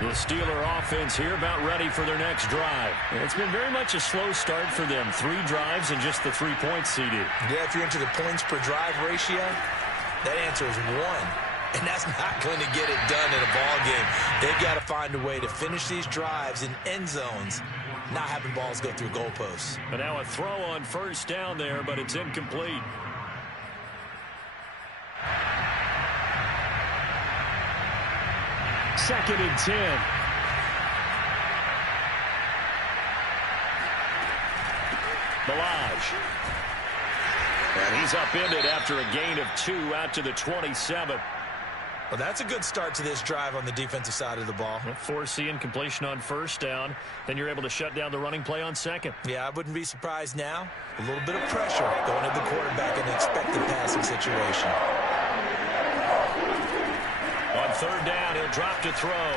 The Steeler offense here about ready for their next drive. It's been very much a slow start for them. 3 drives and just the 3 points CD. Yeah, if you're into the points per drive ratio, that answer is 1. And that's not going to get it done in a ball game. They've got to find a way to finish these drives in end zones, not having balls go through goalposts. But now a throw on first down there, but it's incomplete. Second and 10. Balaj. And he's upended after a gain of 2 out to the 27. Well, that's a good start to this drive on the defensive side of the ball. Forcing incompletion on first down. Then you're able to shut down the running play on second. Yeah, I wouldn't be surprised now. A little bit of pressure going to the quarterback in an expected passing situation. On third down, he'll drop to throw.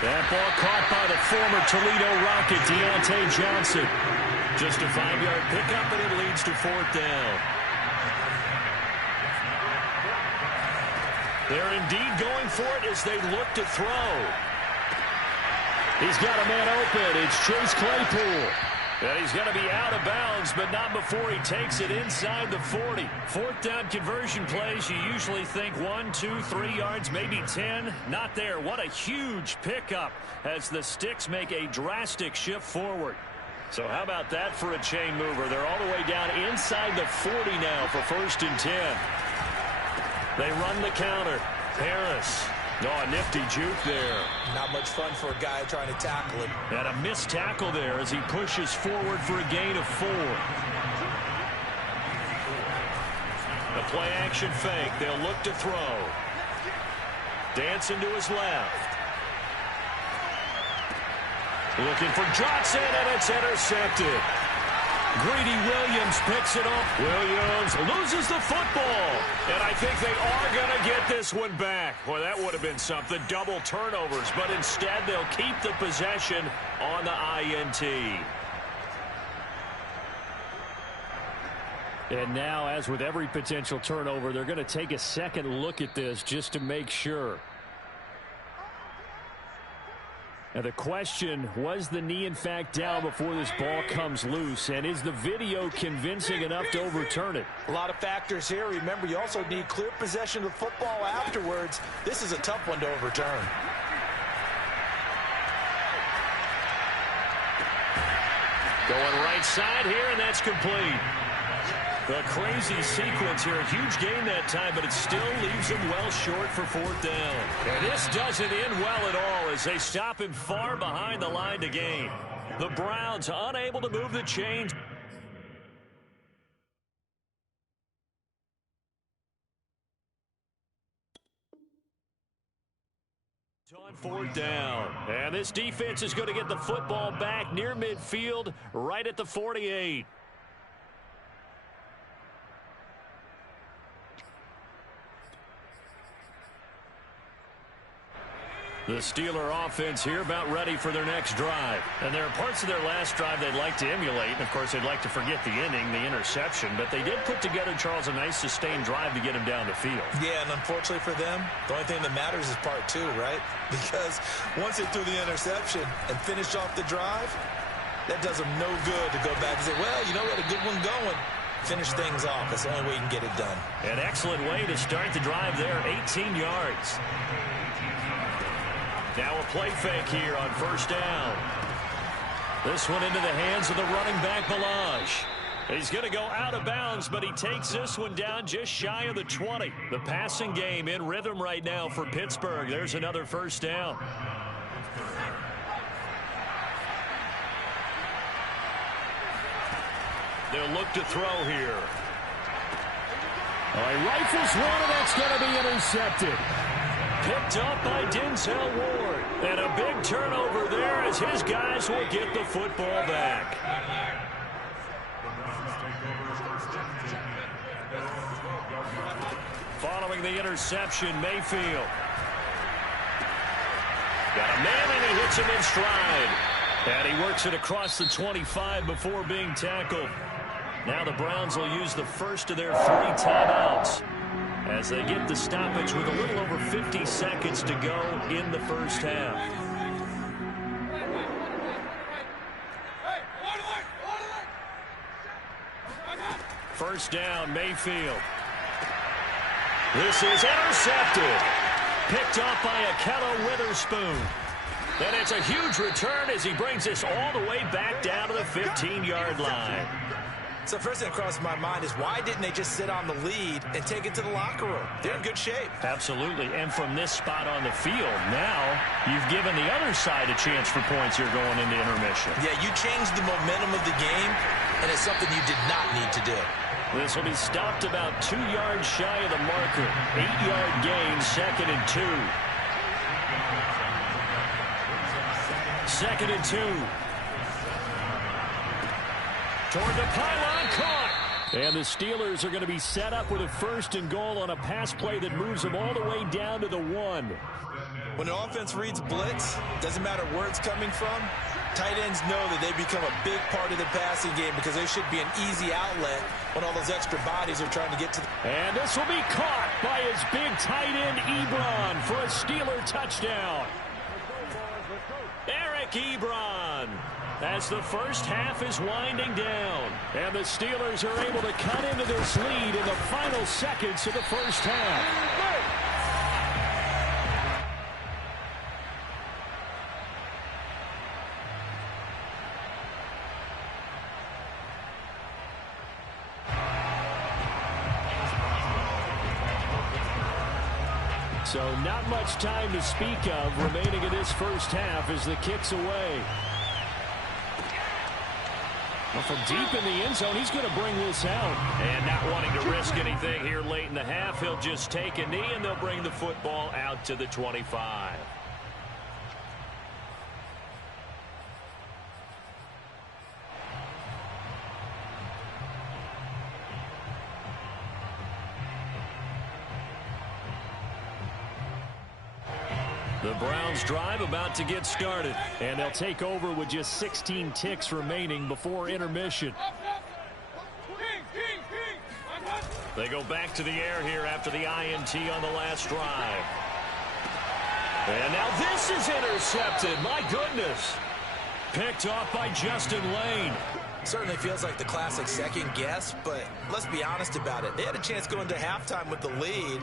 That ball caught by the former Toledo Rocket, Deontay Johnson. Just a 5-yard pickup, and it leads to fourth down. They're indeed going for it as they look to throw. He's got a man open. It's Chase Claypool. And he's going to be out of bounds, but not before he takes it inside the 40. Fourth down conversion plays, you usually think 1, 2, 3 yards, maybe 10. Not there. What a huge pickup as the Sticks make a drastic shift forward. So how about that for a chain mover? They're all the way down inside the 40 now for first and 10. They run the counter. Harris. Oh, a nifty juke there. Not much fun for a guy trying to tackle him. And a missed tackle there as he pushes forward for a gain of 4. The play action fake. They'll look to throw. Dancing to his left. Looking for Johnson, and it's intercepted. Greedy Williams picks it up. Williams loses the football. And I think they are going to get this one back. Well, that would have been something. Double turnovers. But instead, they'll keep the possession on the INT. And now, as with every potential turnover, they're going to take a second look at this just to make sure. Now the question, was the knee in fact down before this ball comes loose? And is the video convincing enough to overturn it? A lot of factors here. Remember, you also need clear possession of the football afterwards. This is a tough one to overturn. Going right side here, and that's complete. A crazy sequence here. A huge gain that time, but it still leaves him well short for fourth down. And this doesn't end well at all as they stop him far behind the line to gain. The Browns unable to move the chains. On fourth down. And this defense is going to get the football back near midfield, right at the 48. The Steeler offense here about ready for their next drive. And there are parts of their last drive they'd like to emulate. Of course, they'd like to forget the ending, the interception. But they did put together, Charles, a nice sustained drive to get him down the field. Yeah, and unfortunately for them, the only thing that matters is part 2, right? Because once they threw the interception and finished off the drive, that does them no good to go back and say, well, you know, we had a good one going. Finish things off. That's the only way you can get it done. An excellent way to start the drive there, 18 yards. Now a play fake here on first down. This one into the hands of the running back, Balaj. He's going to go out of bounds, but he takes this one down just shy of the 20. The passing game in rhythm right now for Pittsburgh. There's another first down. They'll look to throw here. Oh, he rifles one, and that's going to be intercepted. Picked up by Denzel Ward. And a big turnover there as his guys will get the football back. Following the interception, Mayfield. Got a man, and he hits him in stride. And he works it across the 25 before being tackled. Now the Browns will use the first of their 3 timeouts. as they get the stoppage with a little over 50 seconds to go in the first half. First down, Mayfield. This is intercepted. Picked off by Akello Witherspoon. And it's a huge return as he brings this all the way back down to the 15-yard line. So first thing that crosses my mind is why didn't they just sit on the lead and take it to the locker room? They're in good shape. Absolutely. And from this spot on the field, now you've given the other side a chance for points here going into intermission. Yeah, you changed the momentum of the game, and it's something you did not need to do. This will be stopped about 2 yards shy of the marker. 8-yard gain, 2nd and 2. 2nd and 2. Toward the pylon, caught. And the Steelers are going to be set up with a 1st and goal on a pass play that moves them all the way down to the 1. When an offense reads blitz, doesn't matter where it's coming from, tight ends know that they become a big part of the passing game because they should be an easy outlet when all those extra bodies are trying to get to the... And this will be caught by his big tight end, Ebron, for a Steeler touchdown. Eric Ebron, as the first half is winding down. And the Steelers are able to cut into this lead in the final seconds of the first half. So not much time to speak of remaining in this first half as the kick's away. Well, from deep in the end zone, he's going to bring this out. And not wanting to risk anything here late in the half, he'll just take a knee and they'll bring the football out to the 25. The Browns drive about to get started, and they'll take over with just 16 ticks remaining before intermission. They go back to the air here after the INT on the last drive. And now this is intercepted. My goodness. Picked off by Justin Lane. Certainly feels like the classic second guess, but let's be honest about it. They had a chance going to halftime with the lead.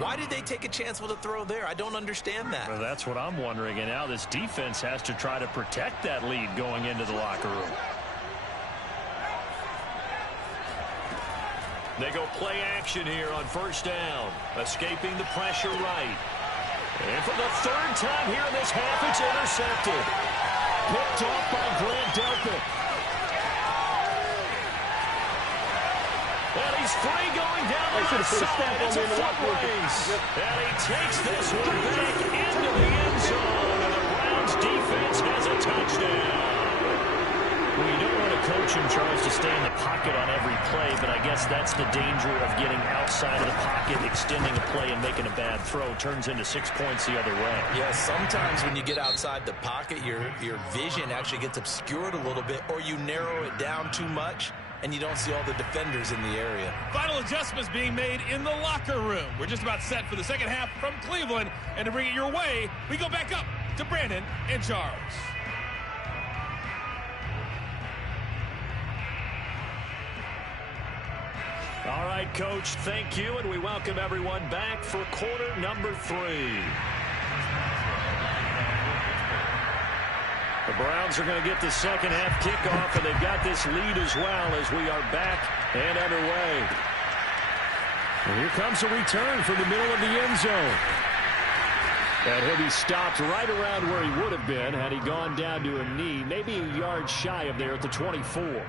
Why did they take a chance with a throw there? I don't understand that. Well, that's what I'm wondering. And now this defense has to try to protect that lead going into the locker room. They go play action here on first down. Escaping the pressure right. And for the 3rd time here in this half, it's intercepted. Picked off by Grant Delpit. And he's free going down the right side. It's a foot race. And he takes this one back into the end zone. And the Browns defense has a touchdown. Well, you don't want to coach him, Charles, to stay in the pocket on every play, but I guess that's the danger of getting outside of the pocket, extending a play and making a bad throw. Turns into 6 points the other way. Yeah, sometimes when you get outside the pocket, your vision actually gets obscured a little bit, or you narrow it down too much, and you don't see all the defenders in the area. Final adjustments being made in the locker room. We're just about set for the second half from Cleveland. And to bring it your way, we go back up to Brandon and Charles. All right, Coach, thank you. And we welcome everyone back for quarter number 3. The Browns are going to get the second half kickoff, and they've got this lead as well as we are back and underway. And here comes a return from the middle of the end zone. And he'll be stopped right around where he would have been had he gone down to a knee, maybe a yard shy of there at the 24.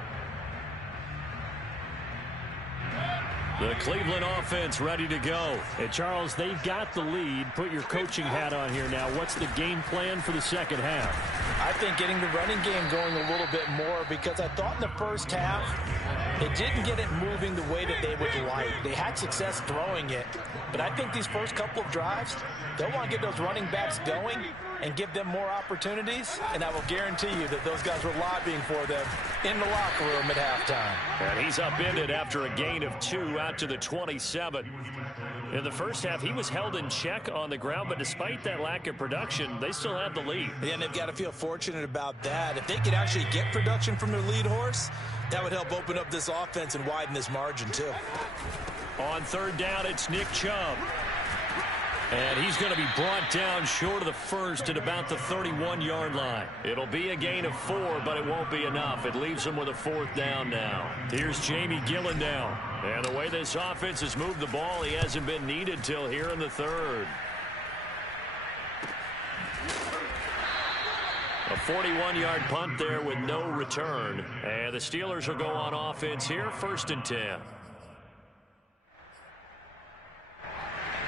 The Cleveland offense ready to go. And Charles, they've got the lead. Put your coaching hat on here now. What's the game plan for the second half? I think getting the running game going a little bit more, because I thought in the first half it didn't get it moving the way that they would like. They had success throwing it, but I think these first couple of drives, they'll want to get those running backs going and give them more opportunities, and I will guarantee you that those guys were lobbying for them in the locker room at halftime. And he's upended after a gain of 2 out to the 27. In the first half, he was held in check on the ground, but despite that lack of production, they still have the lead. Yeah, and they've got to feel fortunate about that. If they could actually get production from their lead horse, that would help open up this offense and widen this margin, too. On third down, it's Nick Chubb. And he's going to be brought down short of the first at about the 31-yard line. It'll be a gain of 4, but it won't be enough. It leaves him with a fourth down now. Here's Jamie Gillen down. And the way this offense has moved the ball, he hasn't been needed till here in the third. A 41-yard punt there with no return. And the Steelers will go on offense here, 1st and 10.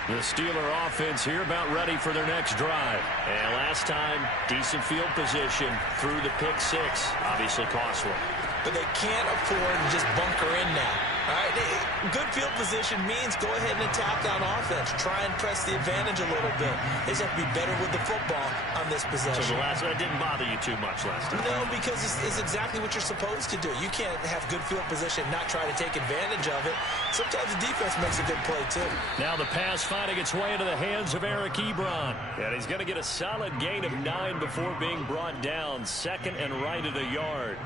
The Steeler offense here about ready for their next drive. And last time, decent field position through the pick 6. Obviously costly. But they can't afford to just bunker in now. All right, good field position means go ahead and attack on offense. Try and press the advantage a little bit. They just have to be better with the football on this possession. So that didn't bother you too much last time? No, because it's exactly what you're supposed to do. You can't have good field position and not try to take advantage of it. Sometimes the defense makes a good play, too. Now the pass finding its way into the hands of Eric Ebron. And he's going to get a solid gain of 9 before being brought down. 2nd and right at a yard.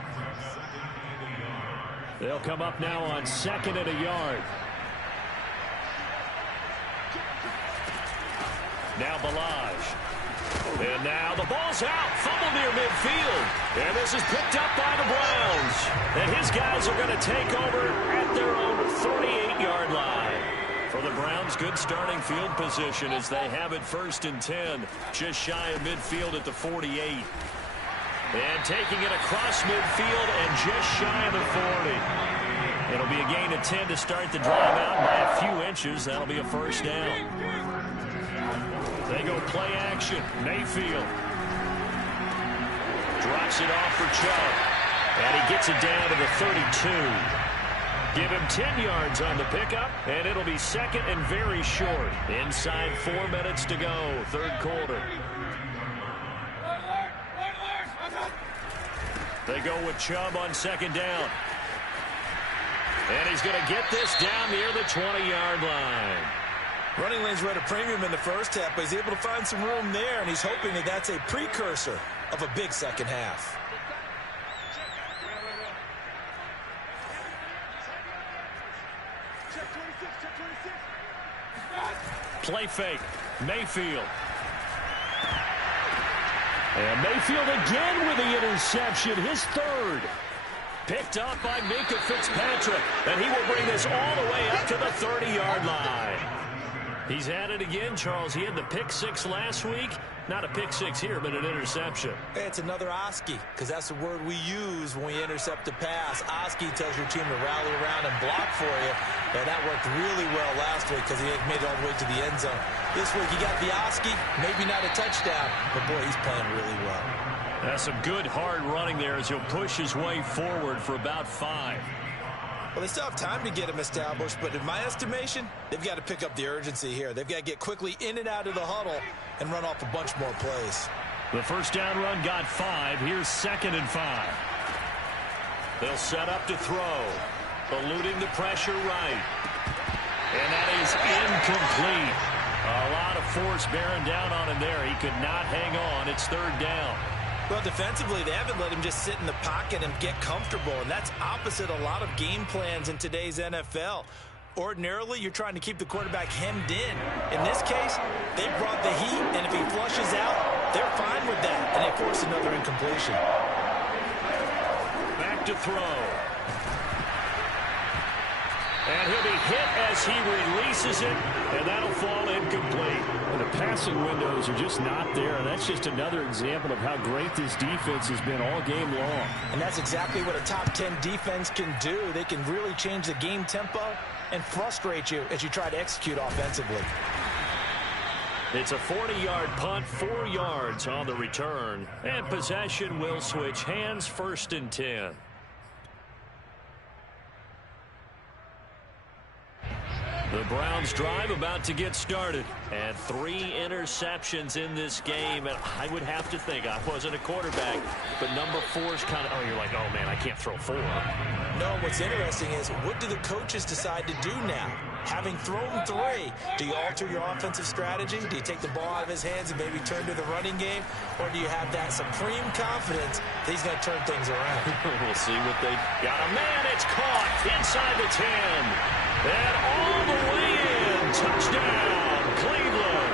They'll come up now on 2nd and a yard. Now Balaj. And now the ball's out. Fumble near midfield. And this is picked up by the Browns. And his guys are going to take over at their own 38-yard line. For the Browns, good starting field position as they have it 1st and 10. Just shy of midfield at the 48. And taking it across midfield and just shy of the 40. It'll be a gain of 10 to start the drive out by a few inches. That'll be a 1st down. They go play action. Mayfield drops it off for Chubb. And he gets it down to the 32. Give him 10 yards on the pickup, and it'll be 2nd and very short. Inside 4 minutes to go, 3rd quarter. They go with Chubb on 2nd down. And he's going to get this down near the 20-yard line. Running lanes were at a premium in the first half, but he's able to find some room there, and he's hoping that that's a precursor of a big second half. Play fake. Mayfield. And Mayfield again with the interception, his 3rd. Picked up by Minkah Fitzpatrick. And he will bring this all the way up to the 30-yard line. He's at it again, Charles. He had the pick 6 last week. Not a pick 6 here, but an interception. Hey, it's another Oski, because that's the word we use when we intercept a pass. Oski tells your team to rally around and block for you. And that worked really well last week because he made it all the way to the end zone. This week he got the Oski, maybe not a touchdown, but boy, he's playing really well. That's some good hard running there as he'll push his way forward for about 5. Well, they still have time to get him established, but in my estimation, they've got to pick up the urgency here. They've got to get quickly in and out of the huddle and run off a bunch more plays. The 1st down run got 5. Here's 2nd and 5. They'll set up to throw. Eluding the pressure right. And that is incomplete. A lot of force bearing down on him there. He could not hang on. It's 3rd down. Well, defensively, they haven't let him just sit in the pocket and get comfortable, and that's opposite a lot of game plans in today's NFL. Ordinarily, you're trying to keep the quarterback hemmed in. In this case, they brought the heat, and if he flushes out, they're fine with that, and they force another incompletion. Back to throw. And he'll be hit as he releases it, and that'll fall incomplete. And the passing windows are just not there, and that's just another example of how great this defense has been all game long. And that's exactly what a top 10 defense can do. They can really change the game tempo and frustrate you as you try to execute offensively. It's a 40-yard punt, 4 yards on the return, and possession will switch hands, 1st and 10. The Browns drive about to get started. And 3 interceptions in this game. And I would have to think, I wasn't a quarterback, but number 4's kind of, oh, you're like, oh, man, I can't throw 4. No, what's interesting is, what do the coaches decide to do now? Having thrown 3, do you alter your offensive strategy? Do you take the ball out of his hands and maybe turn to the running game? Or do you have that supreme confidence that he's going to turn things around? We'll see what they got. A man, it's caught inside the 10. And all the way in. Touchdown, Cleveland.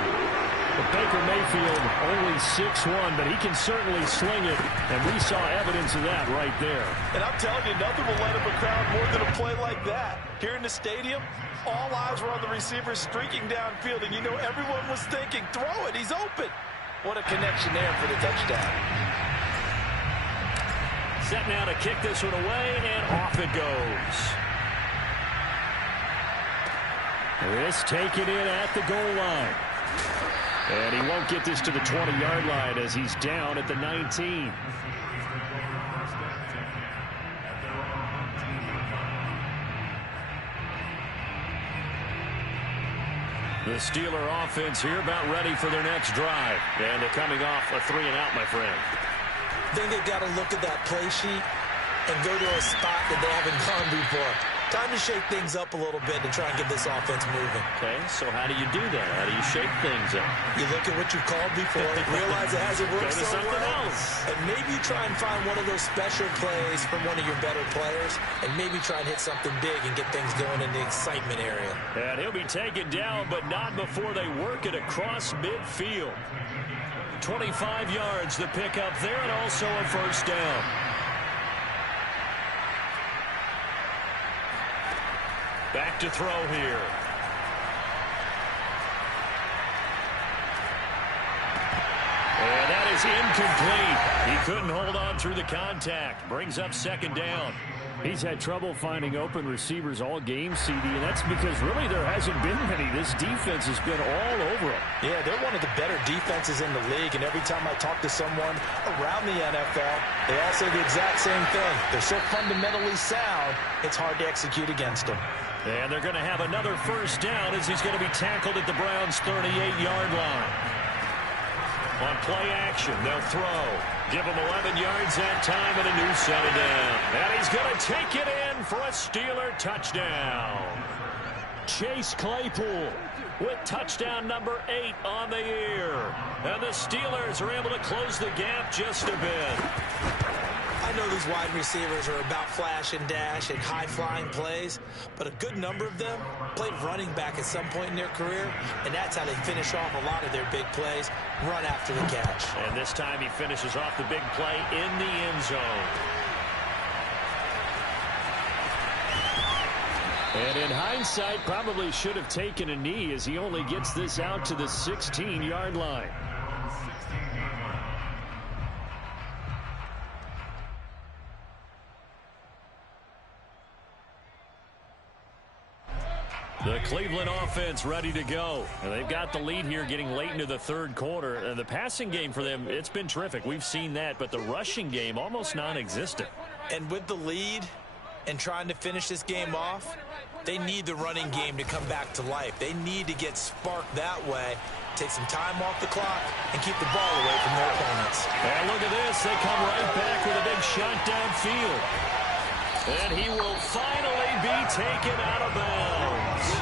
But Baker Mayfield only 6'1", but he can certainly sling it, and we saw evidence of that right there. And I'm telling you, nothing will light up a crowd more than a play like that. Here in the stadium, all eyes were on the receiver streaking downfield, and you know everyone was thinking, throw it, he's open. What a connection there for the touchdown. Set now to kick this one away, and off it goes. This taken in at the goal line. And he won't get this to the 20-yard line as he's down at the 19. The Steeler offense here about ready for their next drive. And they're coming off a 3-and-out, my friend. I think they've got to look at that play sheet and go to a spot that they haven't gone before. Time to shake things up a little bit and try and get this offense moving. Okay, so how do you do that? How do you shake things up? You look at what you called before, realize it hasn't worked so well, and maybe you try and find one of those special plays from one of your better players, and maybe try and hit something big and get things going in the excitement area. And he'll be taken down, but not before they work it across midfield. 25 yards the pickup there, and also a first down. Back to throw here. And that is incomplete. He couldn't hold on through the contact. Brings up second down. He's had trouble finding open receivers all game, CD, and that's because really there hasn't been many. This defense has been all over him. Yeah, they're one of the better defenses in the league, and every time I talk to someone around the NFL, they all say the exact same thing. They're so fundamentally sound, it's hard to execute against them. And they're going to have another first down as he's going to be tackled at the Browns' 38-yard line. On play action, they'll throw. Give him 11 yards that time and a new set of down. And he's going to take it in for a Steeler touchdown. Chase Claypool with touchdown number 8 on the year. And the Steelers are able to close the gap just a bit. I know these wide receivers are about flash and dash and high-flying plays, but a good number of them played running back at some point in their career, and that's how they finish off a lot of their big plays, run after the catch. And this time he finishes off the big play in the end zone. And in hindsight, probably should have taken a knee as he only gets this out to the 16-yard line. The Cleveland offense ready to go. And they've got the lead here getting late into the third quarter. And the passing game for them, it's been terrific. We've seen that, but the rushing game almost non-existent. And with the lead and trying to finish this game off, they need the running game to come back to life. They need to get sparked that way, take some time off the clock, and keep the ball away from their opponents. And look at this. They come right back with a big shot downfield. And he will finally be taken out of bounds.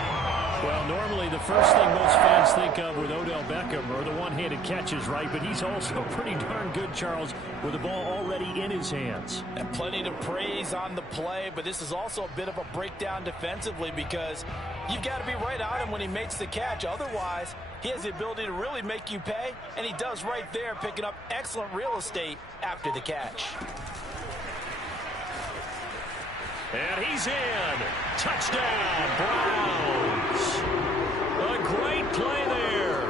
Well, normally the first thing most fans think of with Odell Beckham are the one-handed catches, right? But he's also pretty darn good, Charles, with the ball already in his hands. And plenty to praise on the play, but this is also a bit of a breakdown defensively because you've got to be right on him when he makes the catch. Otherwise, he has the ability to really make you pay, and he does right there, picking up excellent real estate after the catch. And he's in. Touchdown, Browns. A great play there.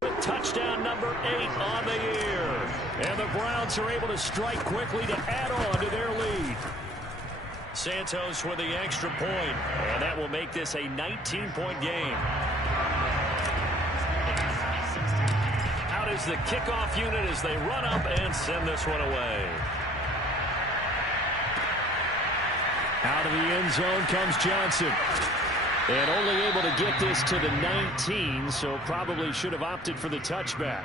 With touchdown number 8 on the year. And the Browns are able to strike quickly to add on to their lead. Santos with the extra point. And that will make this a 19-point game. Out is the kickoff unit as they run up and send this one away. Out of the end zone comes Johnson. And only able to get this to the 19, so probably should have opted for the touchback.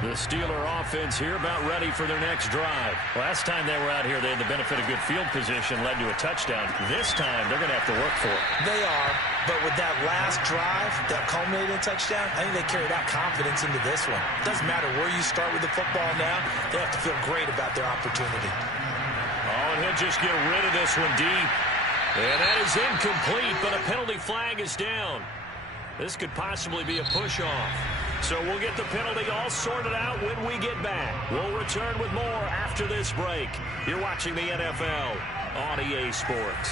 The Steeler offense here about ready for their next drive. Last time they were out here, they had the benefit of good field position, led to a touchdown. This time, they're going to have to work for it. They are, but with that last drive, that culminating touchdown, I think they carry that confidence into this one. It doesn't matter where you start with the football now. They have to feel great about their opportunity. Oh, and he'll just get rid of this one deep. And that is incomplete, but a penalty flag is down. This could possibly be a push-off. So we'll get the penalty all sorted out when we get back. We'll return with more after this break. You're watching the NFL on EA Sports.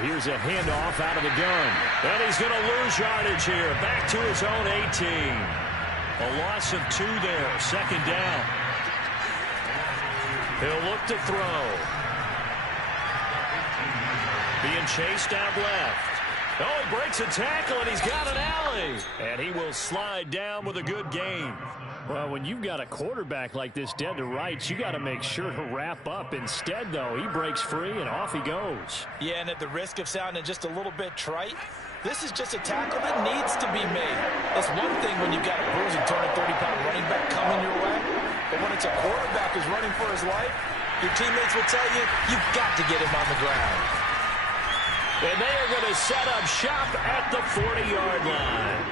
Here's a handoff out of the gun. And he's going to lose yardage here. Back to his own 18. A loss of 2 there. Second down. He'll look to throw. Being chased out left. Oh, he breaks a tackle, and he's got an alley. And he will slide down with a good gain. Well, when you've got a quarterback like this dead to rights, you got to make sure to wrap up. Instead, though, he breaks free, and off he goes. Yeah, and at the risk of sounding just a little bit trite, this is just a tackle that needs to be made. It's one thing when you've got a bruising 230-pound running back coming your way, but when it's a quarterback who's running for his life, your teammates will tell you, you've got to get him on the ground. And they are going to set up shop at the 40-yard line.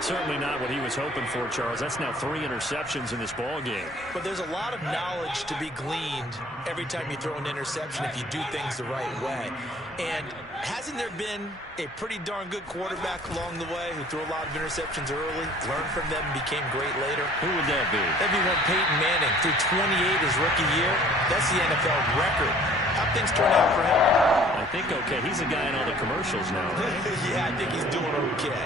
Certainly not what he was hoping for, Charles. That's now 3 interceptions in this ball game. But there's a lot of knowledge to be gleaned every time you throw an interception if you do things the right way. And hasn't there been a pretty darn good quarterback along the way who threw a lot of interceptions early, learned from them, and became great later? Who would that be? That'd be one Peyton Manning. Threw 28 his rookie year. That's the NFL record. How'd things turn out for him? I think okay. He's a guy in all the commercials now, right? Yeah, I think he's doing okay.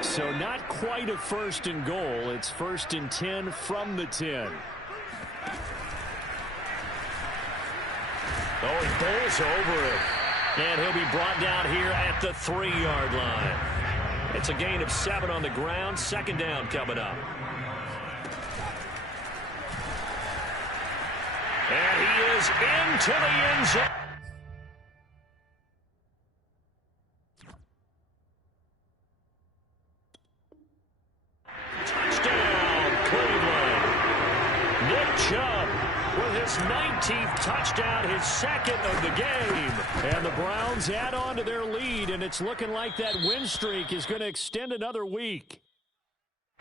So not quite a 1st and goal. It's 1st and 10 from the 10. Oh, he bowls over it. And he'll be brought down here at the 3-yard line. It's a gain of 7 on the ground. Second down coming up. And he is into the end zone. Touchdown, Cleveland. Nick Chubb with his 19th touchdown, his 2nd of the game. And the Browns add on to their lead, and it's looking like that win streak is going to extend another week.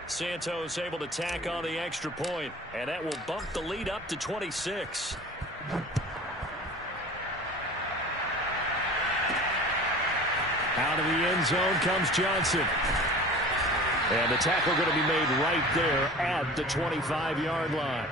Santos able to tack on the extra point, and that will bump the lead up to 26. Out of the end zone comes Johnson. And the tackle going to be made right there at the 25-yard line.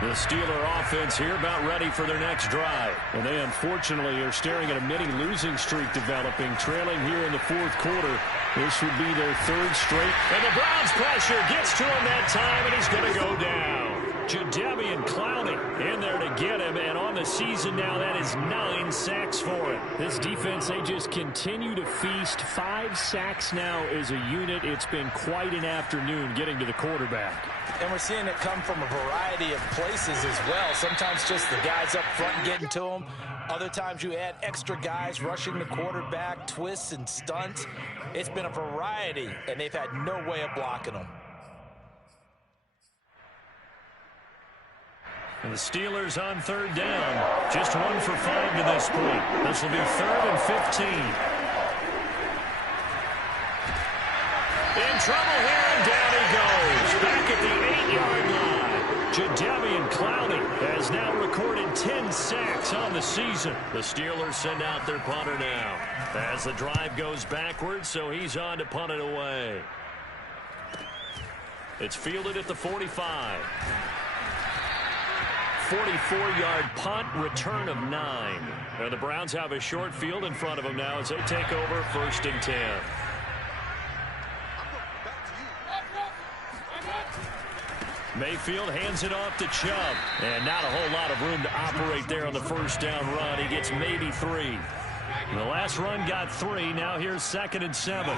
The Steeler offense here about ready for their next drive. And they unfortunately are staring at a mini losing streak developing, trailing here in the 4th quarter. This would be their 3rd straight. And the Browns pressure gets to him that time, and he's going to go down. Jadeveon Clowney in there to get him, and on the season now, that is 9 sacks for him. This defense, they just continue to feast. 5 sacks now as a unit. It's been quite an afternoon getting to the quarterback. And we're seeing it come from a variety of places as well. Sometimes just the guys up front getting to him. Other times you add extra guys rushing the quarterback, twists and stunts. It's been a variety, and they've had no way of blocking them. And the Steelers on 3rd down. Just 1 for 5 to this point. This will be 3rd and 15. In trouble here, and down he goes. Back at the 8-yard line. Jadeveon Clowney has now recorded 10 sacks on the season. The Steelers send out their punter now. As the drive goes backwards, so he's on to punt it away. It's fielded at the 45. 44-yard punt, return of 9. And the Browns have a short field in front of them now as they take over 1st and 10. Mayfield hands it off to Chubb. And not a whole lot of room to operate there on the 1st down run. He gets maybe 3. The last run got 3. Now here's 2nd and 7.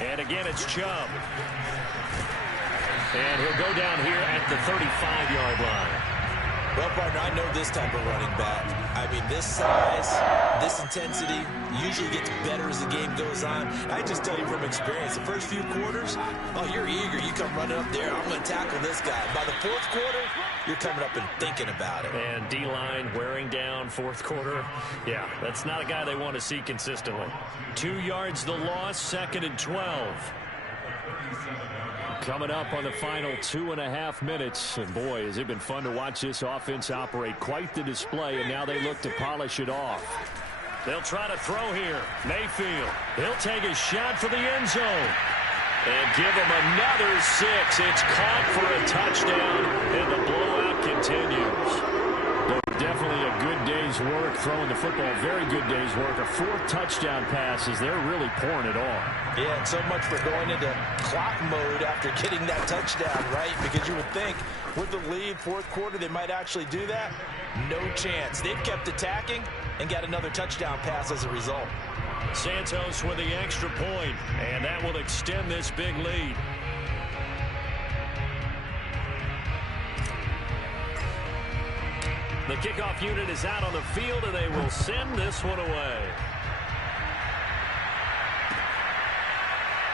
And again, it's Chubb. And he'll go down here at the 35-yard line. Well, partner, I know this type of running back. I mean, this size, this intensity usually gets better as the game goes on. I just tell you from experience, the first few quarters, oh, you're eager. You come running up there, I'm going to tackle this guy. By the 4th quarter, you're coming up and thinking about it. And D-line wearing down 4th quarter. Yeah, that's not a guy they want to see consistently. 2 yards the loss, 2nd and 12. Coming up on the final 2.5 minutes. And boy, has it been fun to watch this offense operate. Quite the display, and now they look to polish it off. They'll try to throw here. Mayfield. He'll take a shot for the end zone. And give him another 6. It's caught for a touchdown, and the blowout continues. Definitely a good day's work throwing the football. Very good day's work. A 4th touchdown passes. They're really pouring it on. Yeah, and so much for going into clock mode after getting that touchdown, right? Because you would think with the lead, 4th quarter, they might actually do that. No chance. They've kept attacking and got another touchdown pass as a result. Santos with the extra point, and that will extend this big lead. The kickoff unit is out on the field, and they will send this one away.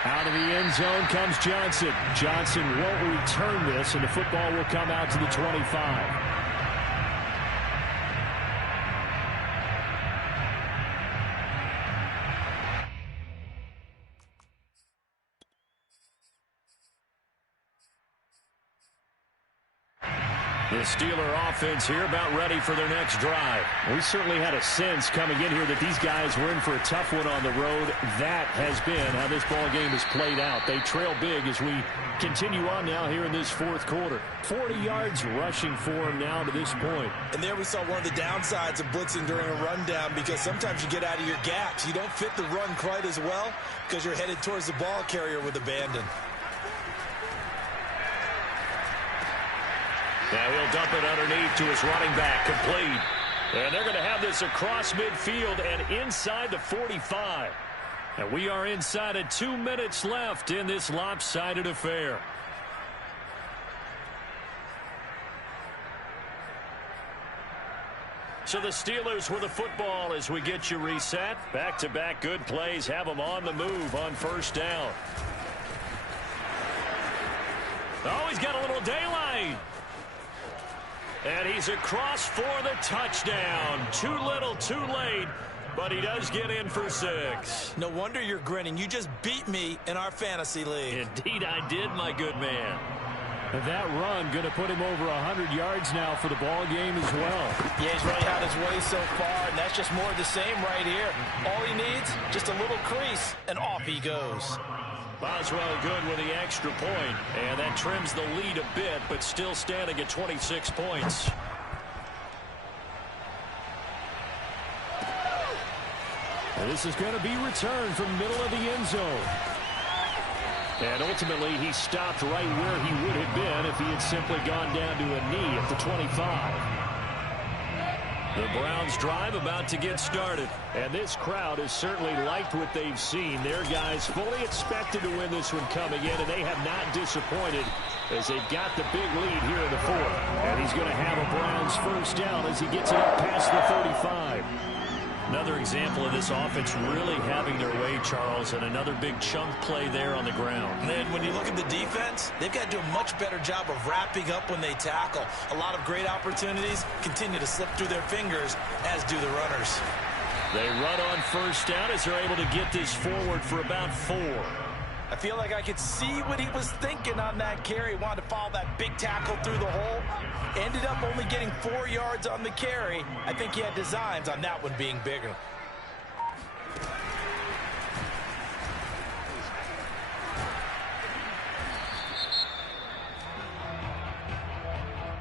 Out of the end zone comes Johnson. Johnson won't return this, and the football will come out to the 25. The Steeler offense here about ready for their next drive. We certainly had a sense coming in here that these guys were in for a tough one on the road. That has been how this ball game has played out. They trail big as we continue on now here in this 4th quarter. 40 yards rushing for them now to this point. And there we saw one of the downsides of blitzing during a rundown, because sometimes you get out of your gaps. You don't fit the run quite as well because you're headed towards the ball carrier with abandon. Now he'll dump it underneath to his running back, complete. And they're going to have this across midfield and inside the 45. And we are inside of 2 minutes left in this lopsided affair. So the Steelers with the football as we get you reset. Back-to-back good plays have them on the move on 1st down. Oh, he's got a little daylight. And he's across for the touchdown. Too little, too late, but he does get in for 6. No wonder you're grinning. You just beat me in our fantasy league. Indeed I did, my good man. And that run going to put him over 100 yards now for the ball game as well. Yeah, he's really had his way so far, and that's just more of the same right here. All he needs, just a little crease, and off he goes. Boswell good with the extra point, and that trims the lead a bit, but still standing at 26 points. And this is going to be returned from middle of the end zone. And ultimately, he stopped right where he would have been if he had simply gone down to a knee at the 25. The Browns drive about to get started. And this crowd has certainly liked what they've seen. Their guys fully expected to win this one coming in, and they have not disappointed as they've got the big lead here in the 4th. And he's going to have a Browns 1st down as he gets it up past the 35. Another example of this offense really having their way, Charles, and another big chunk play there on the ground. And then when you look at the defense, they've got to do a much better job of wrapping up when they tackle. A lot of great opportunities continue to slip through their fingers, as do the runners. They run on 1st down as they're able to get this forward for about 4. I feel like I could see what he was thinking on that carry. Wanted to follow that big tackle through the hole. Ended up only getting 4 yards on the carry. I think he had designs on that one being bigger.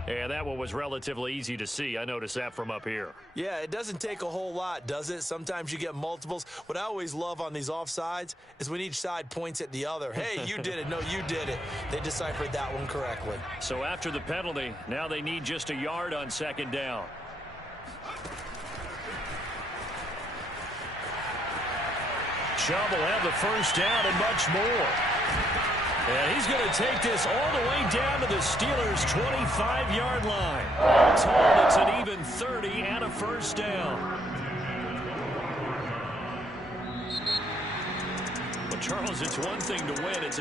And that one was relatively easy to see. I noticed that from up here. Yeah, it doesn't take a whole lot, does it? Sometimes you get multiples. What I always love on these offsides is when each side points at the other. Hey, you did it. No, you did it. They deciphered that one correctly. So after the penalty, now they need just a yard on 2nd down. Chubb will have the first down and much more. And he's going to take this all the way down to the Steelers' 25-yard line. All told, it's an even 30 and a first down. But, Charles, it's one thing to win. It's